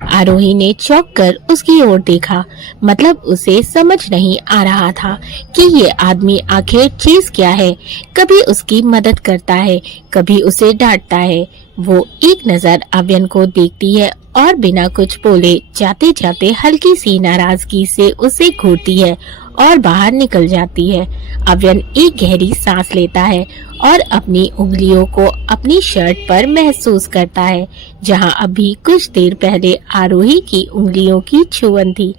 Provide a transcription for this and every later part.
आरोही ने चौंक कर उसकी ओर देखा। मतलब उसे समझ नहीं आ रहा था कि ये आदमी आखिर चीज क्या है। कभी उसकी मदद करता है, कभी उसे डांटता है। वो एक नजर अव्यन को देखती है और बिना कुछ बोले जाते जाते हल्की सी नाराजगी से उसे घूरती है और बाहर निकल जाती है। अव्यन एक गहरी सांस लेता है और अपनी उंगलियों को अपनी शर्ट पर महसूस करता है, जहां अभी कुछ देर पहले आरोही की उंगलियों की छुअन थी।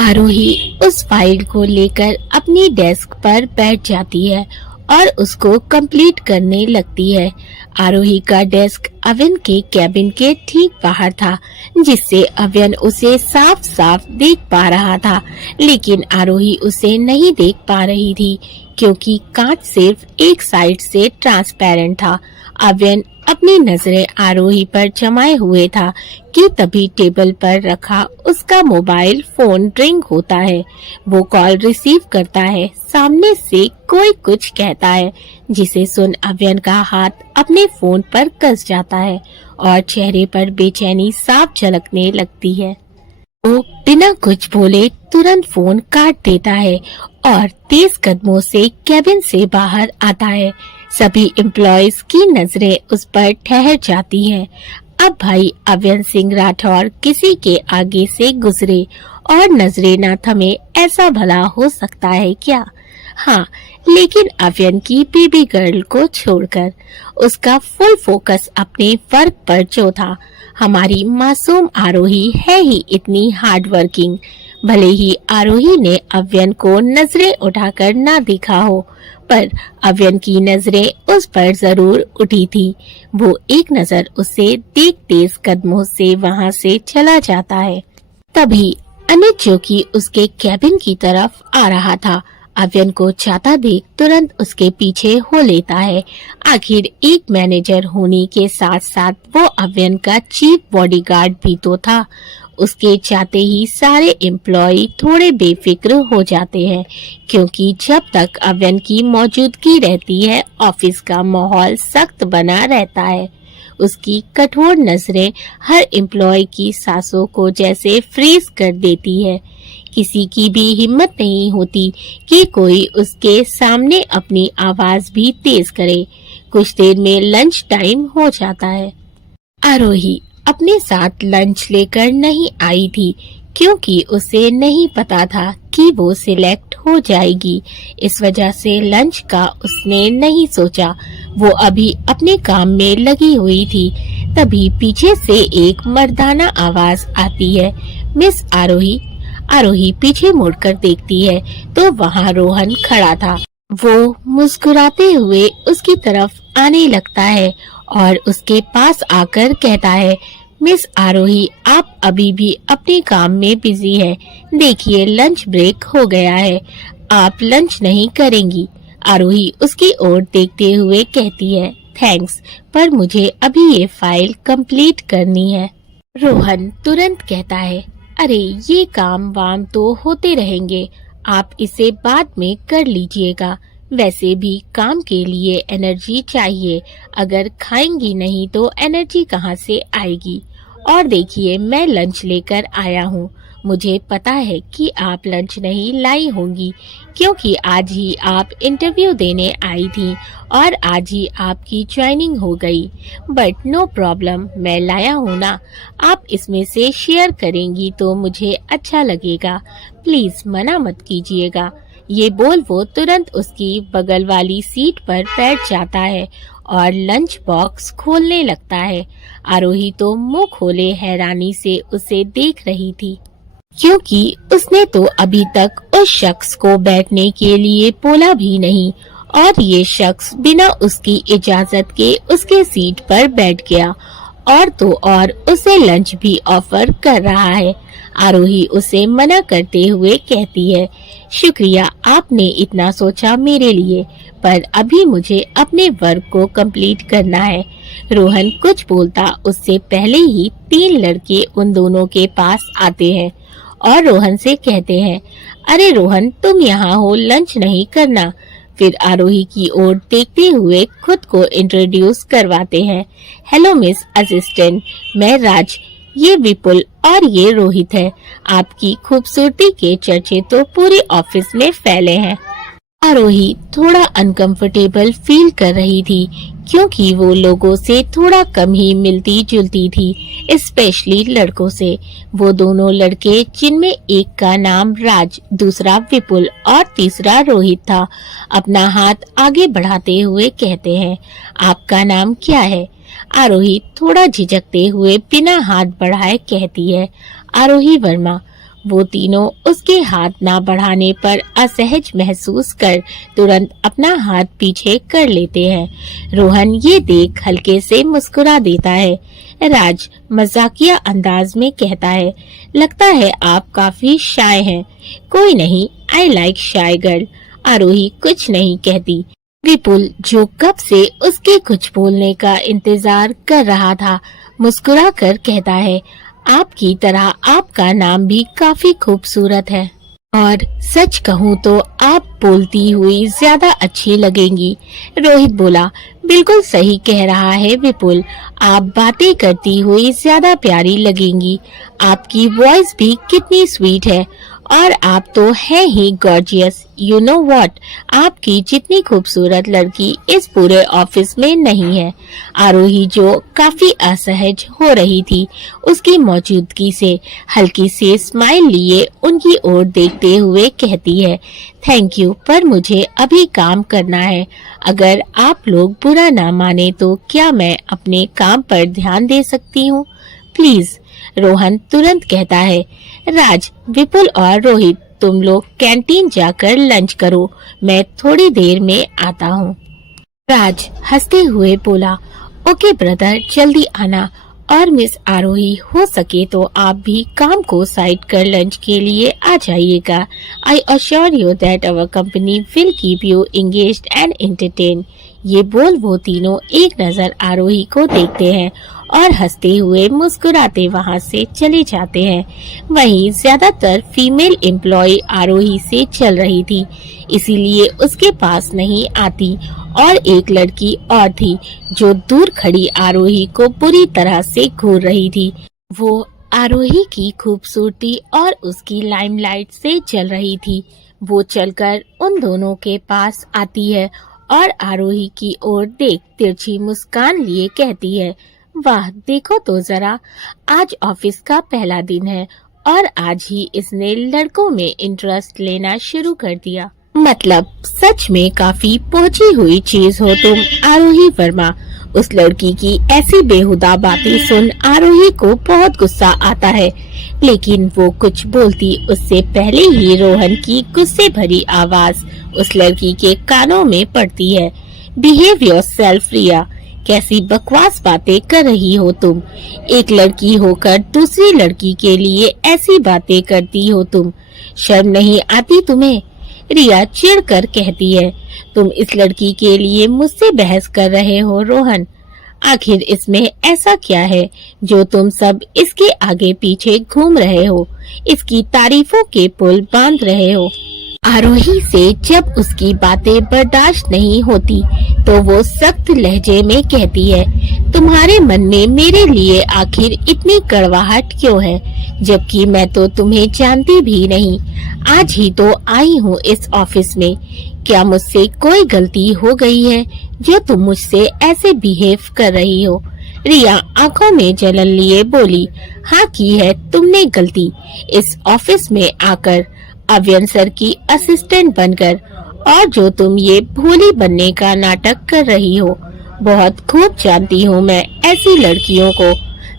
आरोही उस फाइल को लेकर अपनी डेस्क पर बैठ जाती है और उसको कंप्लीट करने लगती है। आरोही का डेस्क अव्यन के कैबिन के ठीक बाहर था, जिससे अव्यन उसे साफ साफ देख पा रहा था, लेकिन आरोही उसे नहीं देख पा रही थी क्योंकि कांच सिर्फ एक साइड से ट्रांसपेरेंट था। अव्यन अपनी नजरें आरोही पर जमाए हुए था कि तभी टेबल पर रखा उसका मोबाइल फोन रिंग होता है। वो कॉल रिसीव करता है। सामने से कोई कुछ कहता है, जिसे सुन अव्यन का हाथ अपने फोन पर कस जाता है और चेहरे पर बेचैनी साफ झलकने लगती है। वो बिना कुछ बोले तुरंत फोन काट देता है और तेज कदमों से कैबिन से बाहर आता है। सभी एम्प्लॉयज की नजरें उस पर ठहर जाती हैं। अब भाई अव्यन सिंह राठौर किसी के आगे से गुजरे और नजरें न थमे, ऐसा भला हो सकता है क्या? हाँ, लेकिन अव्यन की बेबी गर्ल को छोड़कर उसका फुल फोकस अपने वर्क पर जो था। हमारी मासूम आरोही है ही इतनी हार्ड वर्किंग। भले ही आरोही ने अव्यन को नजरें उठाकर ना देखा हो, पर अव्यन की नजरें उस पर जरूर उठी थी। वो एक नजर उसे देख तेज कदमों से वहां से चला जाता है। तभी अमित, जो कि उसके कैबिन की तरफ आ रहा था, अव्यन को जाता देख तुरंत उसके पीछे हो लेता है। आखिर एक मैनेजर होने के साथ साथ वो अव्यन का चीफ बॉडीगार्ड भी तो था। उसके जाते ही सारे एम्प्लॉय थोड़े बेफिक्र हो जाते हैं, क्योंकि जब तक अव्यन की मौजूदगी रहती है ऑफिस का माहौल सख्त बना रहता है। उसकी कठोर नजरें हर एम्प्लॉय की सांसों को जैसे फ्रीज कर देती है। किसी की भी हिम्मत नहीं होती कि कोई उसके सामने अपनी आवाज भी तेज करे। कुछ देर में लंच टाइम हो जाता है। आरोही अपने साथ लंच लेकर नहीं आई थी, क्योंकि उसे नहीं पता था कि वो सिलेक्ट हो जाएगी। इस वजह से लंच का उसने नहीं सोचा। वो अभी अपने काम में लगी हुई थी। तभी पीछे से एक मर्दाना आवाज आती है, मिस आरोही। आरोही पीछे मुड़कर देखती है तो वहाँ रोहन खड़ा था। वो मुस्कुराते हुए उसकी तरफ आने लगता है और उसके पास आकर कहता है, मिस आरोही, आप अभी भी अपने काम में बिजी हैं। देखिए, लंच ब्रेक हो गया है। आप लंच नहीं करेंगी? आरोही उसकी ओर देखते हुए कहती है, थैंक्स, पर मुझे अभी ये फाइल कंप्लीट करनी है। रोहन तुरंत कहता है, अरे ये काम वाम तो होते रहेंगे, आप इसे बाद में कर लीजिएगा। वैसे भी काम के लिए एनर्जी चाहिए, अगर खाएंगी नहीं तो एनर्जी कहाँ से आएगी। और देखिए, मैं लंच लेकर आया हूँ। मुझे पता है कि आप लंच नहीं लाई होंगी, क्योंकि आज ही आप इंटरव्यू देने आई थी और आज ही आपकी ज्वाइनिंग हो गई। बट नो प्रॉब्लम, मैं लाया हूँ ना। आप इसमें से शेयर करेंगी तो मुझे अच्छा लगेगा। प्लीज मना मत कीजिएगा। ये बोल वो तुरंत उसकी बगल वाली सीट पर बैठ जाता है और लंच बॉक्स खोलने लगता है। आरोही तो मुंह खोले हैरानी से उसे देख रही थी, क्योंकि उसने तो अभी तक उस शख्स को बैठने के लिए बोला भी नहीं और ये शख्स बिना उसकी इजाजत के उसके सीट पर बैठ गया और तो और उसे लंच भी ऑफर कर रहा है। आरोही उसे मना करते हुए कहती है, शुक्रिया, आपने इतना सोचा मेरे लिए, पर अभी मुझे अपने वर्क को कंप्लीट करना है। रोहन कुछ बोलता उससे पहले ही 3 लड़के उन दोनों के पास आते हैं और रोहन से कहते हैं, अरे रोहन, तुम यहाँ हो, लंच नहीं करना? फिर आरोही की ओर देखते हुए खुद को इंट्रोड्यूस करवाते हैं, हेलो मिस असिस्टेंट, मैं राज, ये विपुल और ये रोहित है। आपकी खूबसूरती के चर्चे तो पूरे ऑफिस में फैले हैं। आरोही थोड़ा अनकंफर्टेबल फील कर रही थी क्योंकि वो लोगों से थोड़ा कम ही मिलती जुलती थी, स्पेशली लड़कों से। वो दोनों लड़के, जिनमें एक का नाम राज, दूसरा विपुल और तीसरा रोहित था, अपना हाथ आगे बढ़ाते हुए कहते हैं, आपका नाम क्या है? आरोही थोड़ा झिझकते हुए बिना हाथ बढ़ाए कहती है, आरोही वर्मा। वो तीनों उसके हाथ ना बढ़ाने पर असहज महसूस कर तुरंत अपना हाथ पीछे कर लेते हैं। रोहन ये देख हल्के से मुस्कुरा देता है। राज मजाकिया अंदाज में कहता है, लगता है आप काफी शाय हैं। कोई नहीं, आई लाइक शाय गर्ल। आरोही कुछ नहीं कहती। विपुल, जो कब से उसके कुछ बोलने का इंतजार कर रहा था, मुस्कुरा कर कहता है, आपकी तरह आपका नाम भी काफी खूबसूरत है और सच कहूँ तो आप बोलती हुई ज्यादा अच्छी लगेंगी। रोहित बोला, बिल्कुल सही कह रहा है विपुल, आप बातें करती हुई ज्यादा प्यारी लगेंगी। आपकी वॉइस भी कितनी स्वीट है और आप तो है ही गॉर्जियस। यू नो व्हाट, आपकी जितनी खूबसूरत लड़की इस पूरे ऑफिस में नहीं है। आरोही, जो काफी असहज हो रही थी उसकी मौजूदगी से, हल्की सी स्माइल लिए उनकी ओर देखते हुए कहती है, थैंक यू, पर मुझे अभी काम करना है। अगर आप लोग बुरा ना माने तो क्या मैं अपने काम पर ध्यान दे सकती हूँ प्लीज? रोहन तुरंत कहता है, राज, विपुल और रोहित, तुम लोग कैंटीन जाकर लंच करो, मैं थोड़ी देर में आता हूँ। राज हंसते हुए बोला, ओके ब्रदर, जल्दी आना। और मिस आरोही, हो सके तो आप भी काम को साइड कर लंच के लिए आ जाइएगा। I assure you that our company will keep you engaged and entertain. ये बोल वो तीनों एक नजर आरोही को देखते हैं और हंसते हुए मुस्कुराते वहां से चले जाते हैं। वहीं ज्यादातर फीमेल एम्प्लॉय आरोही से चल रही थी, इसीलिए उसके पास नहीं आती, और एक लड़की और थी जो दूर खड़ी आरोही को बुरी तरह से घूर रही थी। वो आरोही की खूबसूरती और उसकी लाइमलाइट से जल रही थी। वो चलकर उन दोनों के पास आती है और आरोही की ओर देख तिरछी मुस्कान लिए कहती है, वाह, देखो तो जरा, आज ऑफिस का पहला दिन है और आज ही इसने लड़कों में इंटरेस्ट लेना शुरू कर दिया। मतलब सच में काफी पहुंची हुई चीज हो तुम, आरोही वर्मा। उस लड़की की ऐसी बेहुदा बातें सुन आरोही को बहुत गुस्सा आता है, लेकिन वो कुछ बोलती उससे पहले ही रोहन की गुस्से भरी आवाज उस लड़की के कानों में पड़ती है, बिहेव योरसेल्फ रिया, कैसी बकवास बातें कर रही हो तुम। एक लड़की होकर दूसरी लड़की के लिए ऐसी बातें करती हो तुम, शर्म नहीं आती तुम्हें? रिया चिढ़कर कहती है, तुम इस लड़की के लिए मुझसे बहस कर रहे हो रोहन? आखिर इसमें ऐसा क्या है जो तुम सब इसके आगे पीछे घूम रहे हो, इसकी तारीफों के पुल बांध रहे हो? आरोही से जब उसकी बातें बर्दाश्त नहीं होती तो वो सख्त लहजे में कहती है, तुम्हारे मन में मेरे लिए आखिर इतनी कड़वाहट क्यों है, जबकि मैं तो तुम्हें जानती भी नहीं। आज ही तो आई हूँ इस ऑफिस में। क्या मुझसे कोई गलती हो गई है जो तुम मुझसे ऐसे बिहेव कर रही हो? रिया आंखों में जलन लिए बोली, हाँ की है तुमने गलती, इस ऑफिस में आकर, अव्यन सर की असिस्टेंट बनकर, और जो तुम ये भोली बनने का नाटक कर रही हो। बहुत खूब जानती हूँ मैं ऐसी लड़कियों को,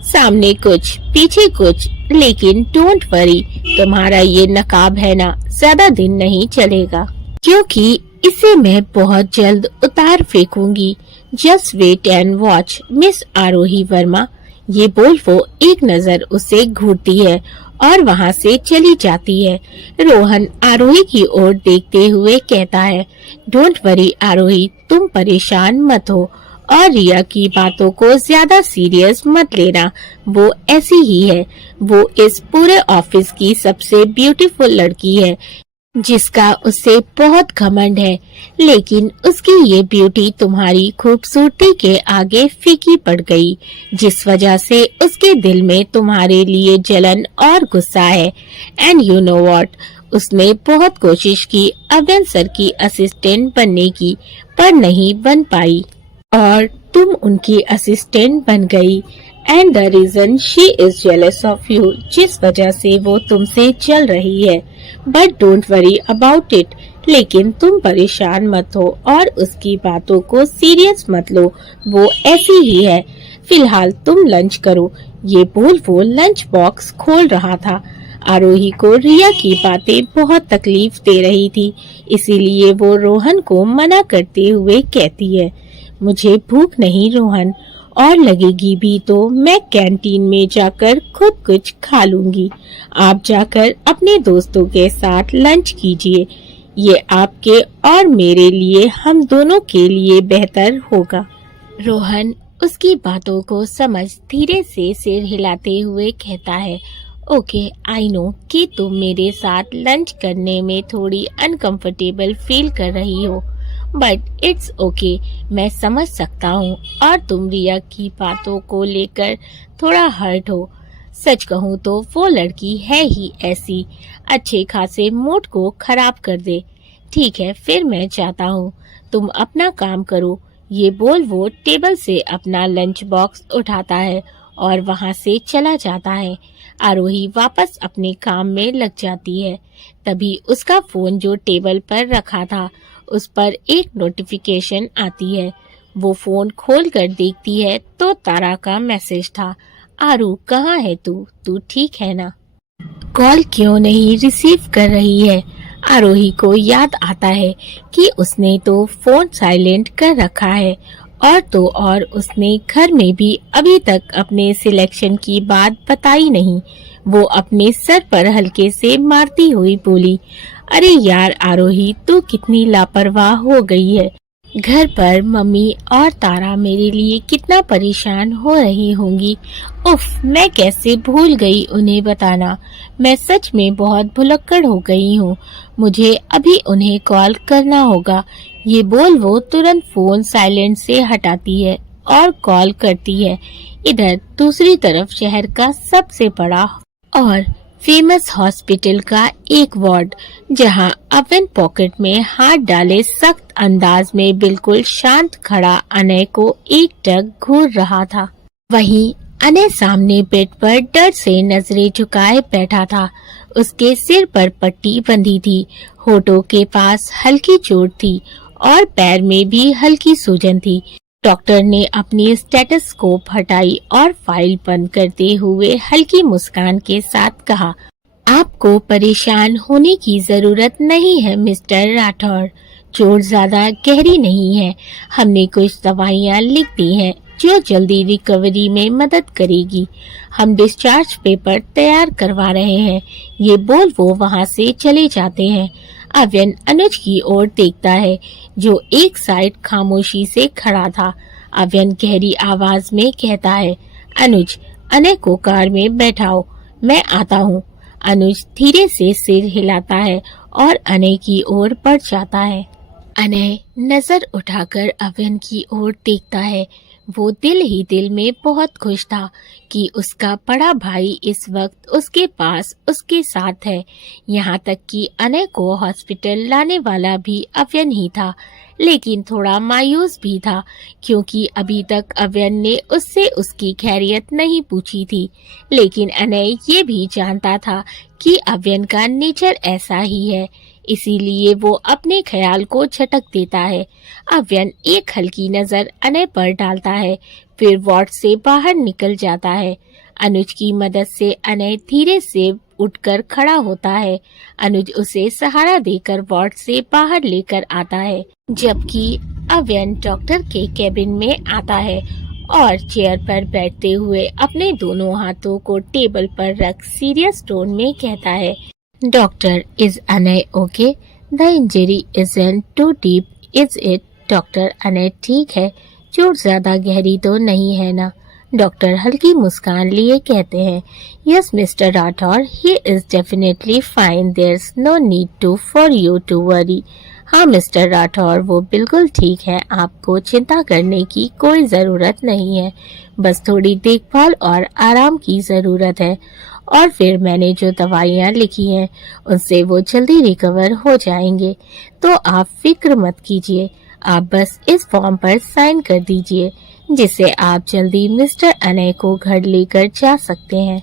सामने कुछ पीछे कुछ, लेकिन डोंट वरी, तुम्हारा ये नकाब है ना, ज्यादा दिन नहीं चलेगा, क्योंकि इसे मैं बहुत जल्द उतार फेंकूंगी। Just wait and watch miss Arohi Verma. ये बोल वो एक नजर उसे घूरती है और वहाँ से चली जाती है। रोहन आरोही की ओर देखते हुए कहता है, डोंट वरी आरोही, तुम परेशान मत हो और रिया की बातों को ज्यादा सीरियस मत लेना, वो ऐसी ही है। वो इस पूरे ऑफिस की सबसे ब्यूटीफुल लड़की है। जिसका उसे बहुत घमंड है, लेकिन उसकी ये ब्यूटी तुम्हारी खूबसूरती के आगे फीकी पड़ गई, जिस वजह से उसके दिल में तुम्हारे लिए जलन और गुस्सा है। एंड यू नो व्हाट, उसने बहुत कोशिश की अवेन सर की असिस्टेंट बनने की, पर नहीं बन पाई और तुम उनकी असिस्टेंट बन गई। And the reason she is jealous of you, जिस वजह से वो तुमसे चल रही है। But don't worry about it, लेकिन तुम परेशान मत हो और उसकी बातों को सीरियस मत लो, वो ऐसी ही है। फिलहाल तुम लंच करो। ये बोल वो लंच बॉक्स खोल रहा था। आरोही को रिया की बातें बहुत तकलीफ दे रही थी, इसीलिए वो रोहन को मना करते हुए कहती है, मुझे भूख नहीं रोहन, और लगेगी भी तो मैं कैंटीन में जाकर खुद कुछ खा लूंगी। आप जाकर अपने दोस्तों के साथ लंच कीजिए, ये आपके और मेरे लिए, हम दोनों के लिए बेहतर होगा। रोहन उसकी बातों को समझ धीरे से सिर हिलाते हुए कहता है, ओके आई नो कि तुम मेरे साथ लंच करने में थोड़ी अनकंफर्टेबल फील कर रही हो, बट इट्स ओके, मैं समझ सकता हूँ। और तुम रिया की बातों को लेकर थोड़ा हर्ट हो। सच कहूँ तो वो लड़की है ही ऐसी, अच्छे खासे मूड को खराब कर दे। ठीक है फिर मैं चाहता हूँ, तुम अपना काम करो। ये बोल वो टेबल से अपना लंच बॉक्स उठाता है और वहाँ से चला जाता है। आरोही वापस अपने काम में लग जाती है। तभी उसका फोन जो टेबल पर रखा था, उस पर एक नोटिफिकेशन आती है। वो फोन खोल कर देखती है तो तारा का मैसेज था, आरू कहाँ है तू, तू ठीक है ना? कॉल क्यों नहीं रिसीव कर रही है? आरोही को याद आता है कि उसने तो फोन साइलेंट कर रखा है, और तो और उसने घर में भी अभी तक अपने सिलेक्शन की बात बताई नहीं। वो अपने सर पर हल्के से मारती हुई बोली, अरे यार आरोही, तू कितनी लापरवाह हो गई है। घर पर मम्मी और तारा मेरे लिए कितना परेशान हो रही होंगी। उफ, मैं कैसे भूल गई उन्हें बताना। मैं सच में बहुत भुलक्कड़ हो गई हूँ। मुझे अभी उन्हें कॉल करना होगा। ये बोल वो तुरंत फोन साइलेंट से हटाती है और कॉल करती है। इधर दूसरी तरफ शहर का सबसे बड़ा और फेमस हॉस्पिटल का एक वार्ड, जहां अवन पॉकेट में हाथ डाले सख्त अंदाज में बिल्कुल शांत खड़ा अनय को एकटक घूर रहा था। वहीं अनय सामने बेड पर डर से नजरें झुकाए बैठा था। उसके सिर पर पट्टी बंधी थी, होठों के पास हल्की चोट थी और पैर में भी हल्की सूजन थी। डॉक्टर ने अपनी स्टेथोस्कोप हटाई और फाइल बंद करते हुए हल्की मुस्कान के साथ कहा, आपको परेशान होने की जरूरत नहीं है मिस्टर राठौर। चोट ज्यादा गहरी नहीं है। हमने कुछ दवाइयाँ लिख दी हैं जो जल्दी रिकवरी में मदद करेगी। हम डिस्चार्ज पेपर तैयार करवा रहे हैं। ये बोल वो वहाँ से चले जाते हैं। अव्यन अनुज की ओर देखता है, जो एक साइड खामोशी से खड़ा था। अव्यन गहरी आवाज में कहता है, अनुज, अनय को कार में बैठाओ, मैं आता हूँ। अनुज धीरे से सिर हिलाता है और अनय की ओर बढ़ जाता है। अनय नजर उठाकर अव्यन की ओर देखता है। वो दिल ही दिल में बहुत खुश था कि उसका बड़ा भाई इस वक्त उसके पास उसके साथ है। यहाँ तक कि अनय को हॉस्पिटल लाने वाला भी अव्यन ही था, लेकिन थोड़ा मायूस भी था क्योंकि अभी तक अव्यन ने उससे उसकी खैरियत नहीं पूछी थी। लेकिन अनय ये भी जानता था कि अव्यन का नेचर ऐसा ही है, इसीलिए वो अपने ख्याल को झटक देता है। अव्यन एक हल्की नजर अनय पर डालता है, फिर वार्ड से बाहर निकल जाता है। अनुज की मदद से अनय धीरे से उठकर खड़ा होता है। अनुज उसे सहारा देकर वार्ड से बाहर लेकर आता है, जबकि अव्यन डॉक्टर के केबिन में आता है और चेयर पर बैठते हुए अपने दोनों हाथों को टेबल पर रख सीरियस टोन में कहता है, doctor, is Anay okay? The injury isn't too deep is it? Doctor, Anay ठीक है, चोट ज्यादा गहरी तो नहीं है ना? डॉक्टर हल्की मुस्कान लिए कहते हैं, yes mister Rathore, he is definitely fine, there is no need to for you to worry. हाँ मिस्टर राठौर, वो बिल्कुल ठीक है, आपको चिंता करने की कोई ज़रूरत नहीं है, बस थोड़ी देखभाल और आराम की ज़रूरत है। और फिर मैंने जो दवाइयाँ लिखी हैं उनसे वो जल्दी रिकवर हो जाएंगे, तो आप फिक्र मत कीजिए। आप बस इस फॉर्म पर साइन कर दीजिए, जिससे आप जल्दी मिस्टर अनय को घर लेकर जा सकते हैं।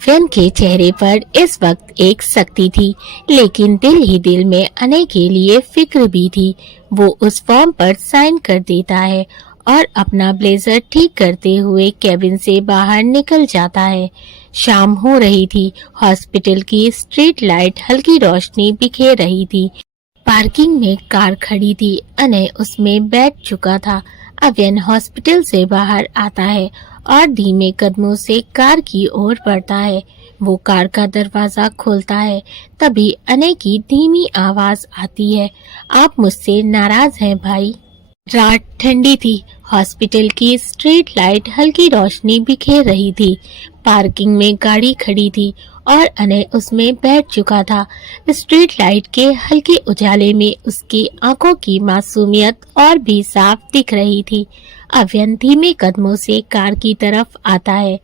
फैन के चेहरे पर इस वक्त एक सख्ती थी, लेकिन दिल ही दिल में अनय के लिए फिक्र भी थी। वो उस फॉर्म पर साइन कर देता है और अपना ब्लेजर ठीक करते हुए कैबिन से बाहर निकल जाता है। शाम हो रही थी। हॉस्पिटल की स्ट्रीट लाइट हल्की रोशनी बिखेर रही थी। पार्किंग में कार खड़ी थी। अनय उसमें बैठ चुका था। अव्यन हॉस्पिटल से बाहर आता है और धीमे कदमों से कार की ओर बढ़ता है। वो कार का दरवाजा खोलता है, तभी अनय की धीमी आवाज आती है, आप मुझसे नाराज हैं भाई। रात ठंडी थी। हॉस्पिटल की स्ट्रीट लाइट हल्की रोशनी बिखेर रही थी। पार्किंग में गाड़ी खड़ी थी और अनय उसमें बैठ चुका था। स्ट्रीट लाइट के हल्के उजाले में उसकी आंखों की मासूमियत और भी साफ दिख रही थी। अव्यन धीमे कदमों से कार की तरफ आता है।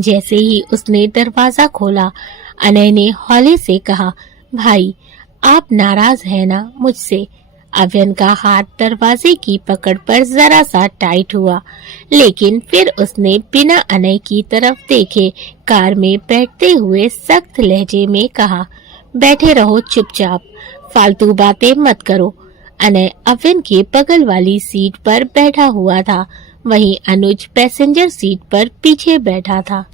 जैसे ही उसने दरवाजा खोला, अनय ने हौले से कहा, भाई आप नाराज हैं ना मुझसे? अव्यन का हाथ दरवाजे की पकड़ पर जरा सा टाइट हुआ, लेकिन फिर उसने बिना अनय की तरफ देखे कार में बैठते हुए सख्त लहजे में कहा, बैठे रहो चुपचाप, फालतू बातें मत करो। अनय अव्यन के बगल वाली सीट पर बैठा हुआ था, वहीं अनुज पैसेंजर सीट पर पीछे बैठा था।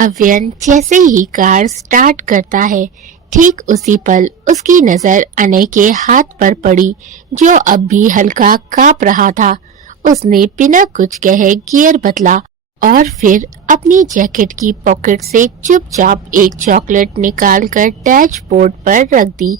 अव्यन जैसे ही कार स्टार्ट करता है, ठीक उसी पल उसकी नजर अनय के हाथ पर पड़ी, जो अब भी हल्का कांप रहा था। उसने बिना कुछ कहे गियर बदला और फिर अपनी जैकेट की पॉकेट से चुपचाप एक चॉकलेट निकालकर डैशबोर्ड पर रख दी।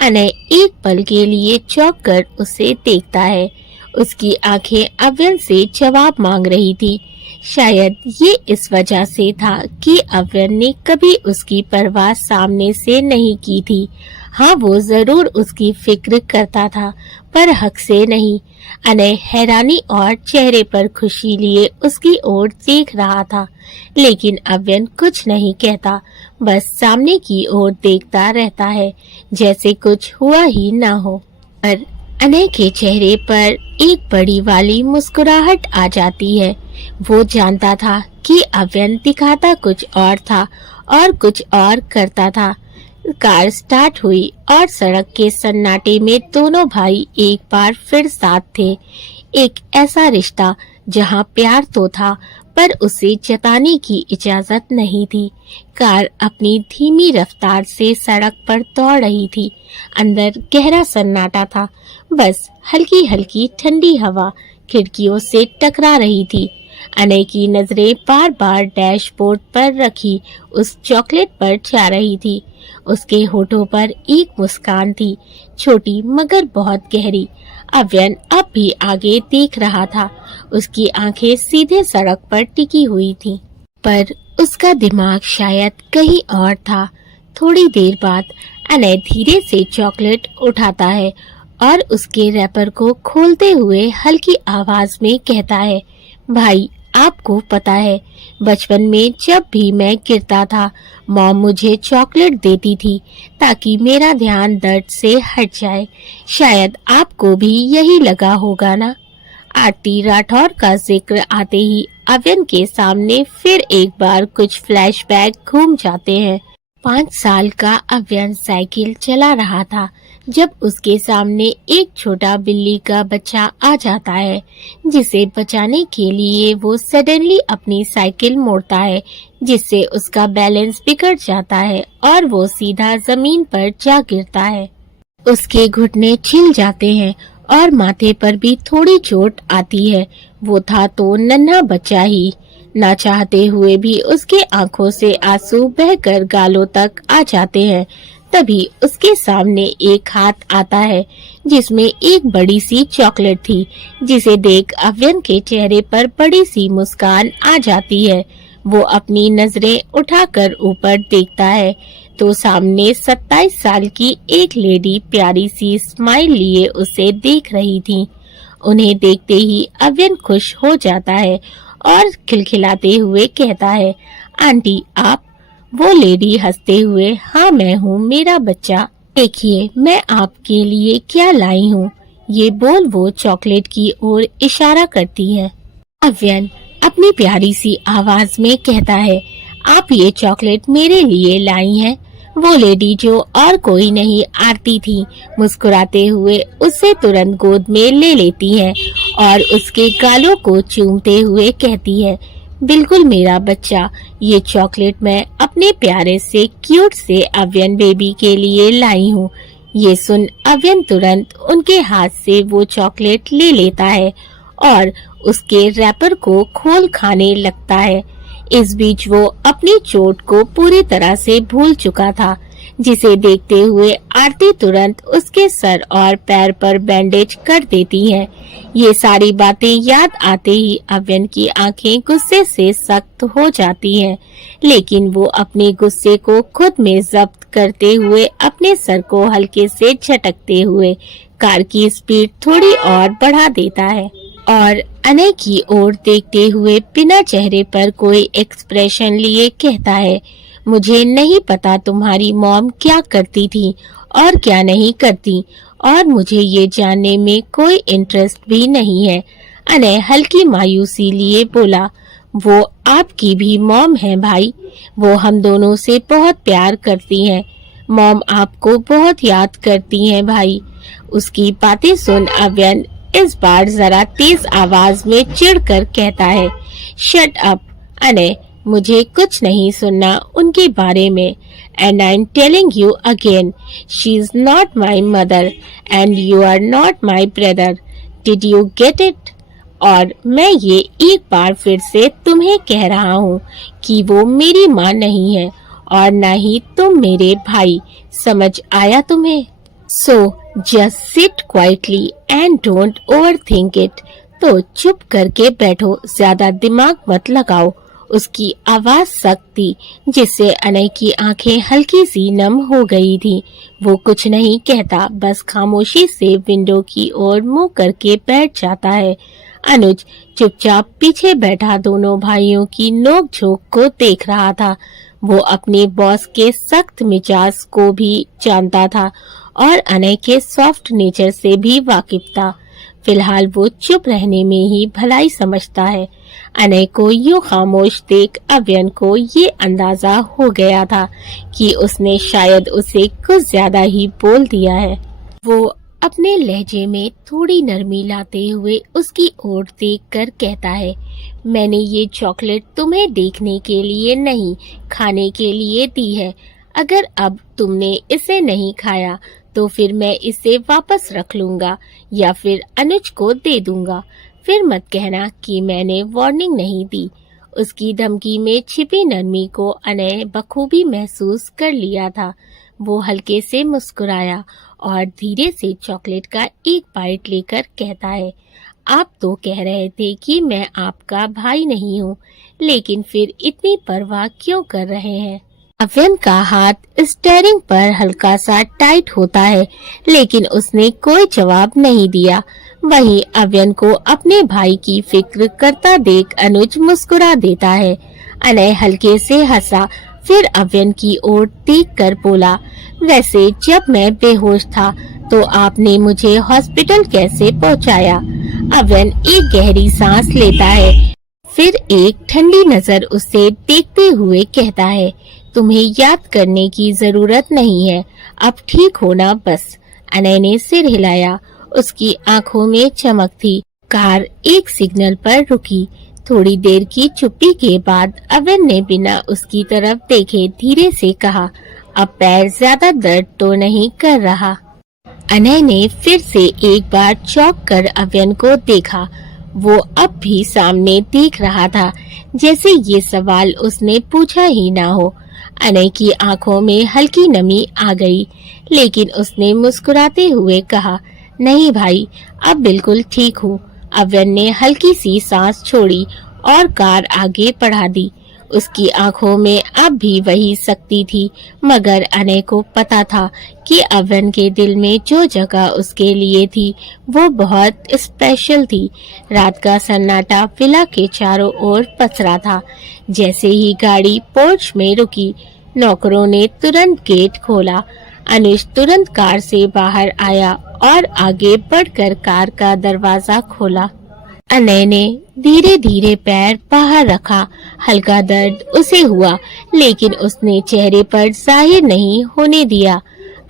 अनय एक पल के लिए चौंक कर उसे देखता है। उसकी आंखें अव्यन से जवाब मांग रही थी। शायद ये इस वजह से था कि अव्यन ने कभी उसकी परवाह सामने से नहीं की थी। हाँ, वो जरूर उसकी फिक्र करता था, पर हक से नहीं। अनय हैरानी और चेहरे पर खुशी लिए उसकी ओर देख रहा था, लेकिन अव्यन कुछ नहीं कहता, बस सामने की ओर देखता रहता है, जैसे कुछ हुआ ही ना हो। पर अनय के चेहरे पर एक बड़ी वाली मुस्कुराहट आ जाती है। वो जानता था कि अव्यन दिखाता कुछ और था और कुछ और करता था। कार स्टार्ट हुई और सड़क के सन्नाटे में दोनों भाई एक बार फिर साथ थे। एक ऐसा रिश्ता जहां प्यार तो था, पर उसे जताने की इजाजत नहीं थी। कार अपनी धीमी रफ्तार से सड़क पर दौड़ रही थी। अंदर गहरा सन्नाटा था, बस हल्की हल्की ठंडी हवा खिड़कियों से टकरा रही थी। अनय की नजरें बार बार डैशबोर्ड पर रखी उस चॉकलेट पर जा रही थी। उसके होठों पर एक मुस्कान थी, छोटी मगर बहुत गहरी। अव्यन अब भी आगे देख रहा था। उसकी आंखें सीधे सड़क पर टिकी हुई थीं, पर उसका दिमाग शायद कहीं और था। थोड़ी देर बाद अनय धीरे से चॉकलेट उठाता है और उसके रैपर को खोलते हुए हल्की आवाज में कहता है, भाई आपको पता है, बचपन में जब भी मैं गिरता था, मॉम मुझे चॉकलेट देती थी ताकि मेरा ध्यान दर्द से हट जाए। शायद आपको भी यही लगा होगा ना। आरती राठौर का जिक्र आते ही अव्यन के सामने फिर एक बार कुछ फ्लैशबैक घूम जाते हैं। 5 साल का अव्यन साइकिल चला रहा था जब उसके सामने एक छोटा बिल्ली का बच्चा आ जाता है, जिसे बचाने के लिए वो सडनली अपनी साइकिल मोड़ता है, जिससे उसका बैलेंस बिगड़ जाता है और वो सीधा जमीन पर जा गिरता है। उसके घुटने छिल जाते हैं और माथे पर भी थोड़ी चोट आती है। वो था तो नन्हा बच्चा ही। ना चाहते हुए भी उसके आंखों से आंसू बहकर गालों तक आ जाते हैं। तभी उसके सामने एक हाथ आता है जिसमें एक बड़ी सी चॉकलेट थी, जिसे देख अव्यन के चेहरे पर बड़ी सी मुस्कान आ जाती है। वो अपनी नजरें उठाकर ऊपर देखता है तो सामने 27 साल की एक लेडी प्यारी सी स्माइल लिए उसे देख रही थी। उन्हें देखते ही अव्यन खुश हो जाता है और खिलखिलाते हुए कहता है, आंटी आप? वो लेडी हंसते हुए, हाँ मैं हूँ मेरा बच्चा, देखिए मैं आपके लिए क्या लाई हूँ। ये बोल वो चॉकलेट की ओर इशारा करती है। अव्यन अपनी प्यारी सी आवाज में कहता है, आप ये चॉकलेट मेरे लिए लाई हैं? वो लेडी जो और कोई नहीं आरती थी, मुस्कुराते हुए उसे तुरंत गोद में ले लेती है और उसके गालों को चूमते हुए कहती है, बिल्कुल मेरा बच्चा, ये चॉकलेट मैं अपने प्यारे से क्यूट से अव्यन बेबी के लिए लाई हूँ। ये सुन अव्यन तुरंत उनके हाथ से वो चॉकलेट ले लेता है और उसके रैपर को खोल खाने लगता है। इस बीच वो अपनी चोट को पूरी तरह से भूल चुका था, जिसे देखते हुए आरती तुरंत उसके सर और पैर पर बैंडेज कर देती है। ये सारी बातें याद आते ही अव्यन की आंखें गुस्से से सख्त हो जाती हैं, लेकिन वो अपने गुस्से को खुद में जब्त करते हुए अपने सर को हल्के से झटकते हुए कार की स्पीड थोड़ी और बढ़ा देता है और अनय की ओर देखते हुए बिना चेहरे पर कोई एक्सप्रेशन लिए कहता है, मुझे नहीं पता तुम्हारी मॉम क्या करती थी और क्या नहीं करती, और मुझे ये जानने में कोई इंटरेस्ट भी नहीं है। अनय हल्की मायूसी लिए बोला, वो आपकी भी मॉम है भाई, वो हम दोनों से बहुत प्यार करती हैं। मॉम आपको बहुत याद करती हैं भाई। उसकी बातें सुन अव्यन इस बार जरा तेज आवाज में चिढ़कर कहता है, शट अप अनय, मुझे कुछ नहीं सुनना उनके बारे में। And I am telling you again, she is not my mother and you are not my brother. Did you get it? और मैं ये एक बार फिर से तुम्हें कह रहा हूँ कि वो मेरी माँ नहीं है और न ही तुम मेरे भाई। समझ आया तुम्हें? So just sit quietly and don't overthink it. तो चुप करके बैठो, ज्यादा दिमाग मत लगाओ। उसकी आवाज सख्त थी, जिससे अनय की आंखें हल्की सी नम हो गई थी। वो कुछ नहीं कहता, बस खामोशी से विंडो की ओर मुंह करके बैठ जाता है। अनुज चुपचाप पीछे बैठा दोनों भाइयों की नोक-झोंक को देख रहा था। वो अपने बॉस के सख्त मिजाज को भी जानता था और अनय के सॉफ्ट नेचर से भी वाकिफ था। फिलहाल वो चुप रहने में ही भलाई समझता है। अनय को यूं खामोश देख अव्यन को ये अंदाजा हो गया था कि उसने शायद उसे कुछ ज्यादा ही बोल दिया है। वो अपने लहजे में थोड़ी नरमी लाते हुए उसकी ओर देखकर कहता है, मैंने ये चॉकलेट तुम्हें देखने के लिए नहीं, खाने के लिए दी है। अगर अब तुमने इसे नहीं खाया तो फिर मैं इसे वापस रख लूंगा या फिर अनुज को दे दूंगा। फिर मत कहना कि मैंने वार्निंग नहीं दी। उसकी धमकी में छिपी नरमी को अनय बखूबी महसूस कर लिया था। वो हल्के से मुस्कुराया और धीरे से चॉकलेट का एक बाइट लेकर कहता है, आप तो कह रहे थे कि मैं आपका भाई नहीं हूँ, लेकिन फिर इतनी परवाह क्यों कर रहे हैं? अव्यन का हाथ स्टीयरिंग पर हल्का सा टाइट होता है, लेकिन उसने कोई जवाब नहीं दिया। वहीं अव्यन को अपने भाई की फिक्र करता देख अनुज मुस्कुरा देता है। अनय हल्के से हंसा, फिर अव्यन की ओर देखकर बोला, वैसे जब मैं बेहोश था तो आपने मुझे हॉस्पिटल कैसे पहुंचाया? अव्यन एक गहरी सांस लेता है, फिर एक ठंडी नजर उसे देखते हुए कहता है, तुम्हें याद करने की जरूरत नहीं है, अब ठीक होना बस। अनय ने सिर हिलाया, उसकी आंखों में चमक थी। कार एक सिग्नल पर रुकी। थोड़ी देर की चुप्पी के बाद अव्यन ने बिना उसकी तरफ देखे धीरे से कहा, अब पैर ज्यादा दर्द तो नहीं कर रहा? अनय ने फिर से एक बार चौंक कर अव्यन को देखा। वो अब भी सामने देख रहा था, जैसे ये सवाल उसने पूछा ही ना हो। अनय की आंखों में हल्की नमी आ गई, लेकिन उसने मुस्कुराते हुए कहा, नहीं भाई, अब बिल्कुल ठीक हूँ। अव्यन ने हल्की सी सांस छोड़ी और कार आगे बढ़ा दी। उसकी आंखों में अब भी वही शक्ति थी, मगर अनय को पता था कि अव्यन के दिल में जो जगह उसके लिए थी वो बहुत स्पेशल थी। रात का सन्नाटा विला के चारों ओर पसरा था। जैसे ही गाड़ी पोर्च में रुकी, नौकरों ने तुरंत गेट खोला। अनुज तुरंत कार से बाहर आया और आगे बढ़कर कार का दरवाजा खोला। अनय ने धीरे धीरे पैर बाहर रखा। हल्का दर्द उसे हुआ, लेकिन उसने चेहरे पर जाहिर नहीं होने दिया।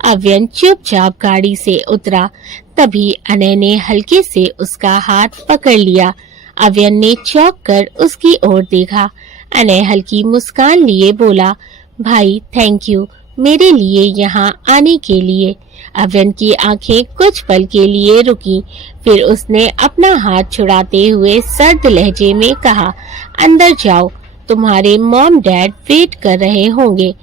अव्यन चुपचाप गाड़ी से उतरा। तभी अनय ने हल्के से उसका हाथ पकड़ लिया। अव्यन ने चौंक कर उसकी ओर देखा। अनय हल्की मुस्कान लिए बोला, भाई थैंक यू मेरे लिए यहाँ आने के लिए। अव्यन की आंखें कुछ पल के लिए रुकी, फिर उसने अपना हाथ छुड़ाते हुए सर्द लहजे में कहा, अंदर जाओ, तुम्हारे मॉम डैड वेट कर रहे होंगे।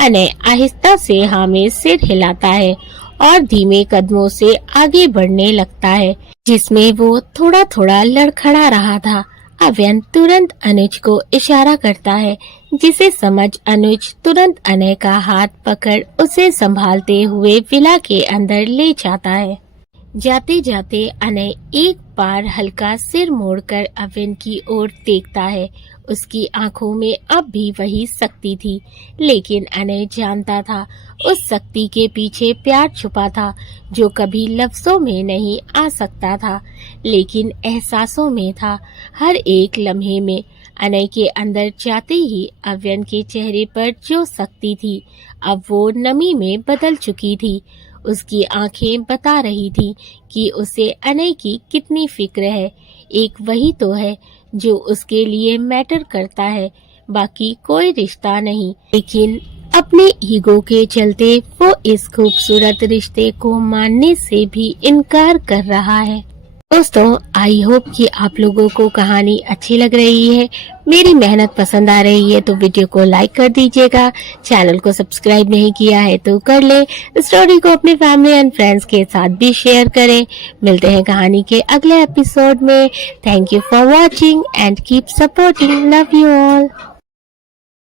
अनय आहिस्ता से हाँ में सिर हिलाता है और धीमे कदमों से आगे बढ़ने लगता है, जिसमें वो थोड़ा थोड़ा लड़खड़ा रहा था। अव्यन तुरंत अनुज को इशारा करता है, जिसे समझ अनुज तुरंत अनय का हाथ पकड़ उसे संभालते हुए विला के अंदर ले जाता है। जाते जाते अनय एक बार हल्का सिर मोड़कर अव्यन की ओर देखता है। उसकी आंखों में अब भी वही शक्ति थी, लेकिन अनय जानता था उस शक्ति के पीछे प्यार छुपा था, जो कभी लफ्जों में नहीं आ सकता था, लेकिन एहसासों में था। हर एक लम्हे में अनय के अंदर जाते ही अव्यन के चेहरे पर जो शक्ति थी, अब वो नमी में बदल चुकी थी। उसकी आंखें बता रही थी कि उसे अनय की कितनी फिक्र है। एक वही तो है जो उसके लिए मैटर करता है, बाकी कोई रिश्ता नहीं। लेकिन अपने ईगो के चलते वो इस खूबसूरत रिश्ते को मानने से भी इनकार कर रहा है। दोस्तों, आई होप कि आप लोगों को कहानी अच्छी लग रही है, मेरी मेहनत पसंद आ रही है तो वीडियो को लाइक कर दीजिएगा। चैनल को सब्सक्राइब नहीं किया है तो कर ले। स्टोरी को अपने फैमिली एंड फ्रेंड्स के साथ भी शेयर करें। मिलते हैं कहानी के अगले एपिसोड में। Thank you for watching and keep supporting. Love you all.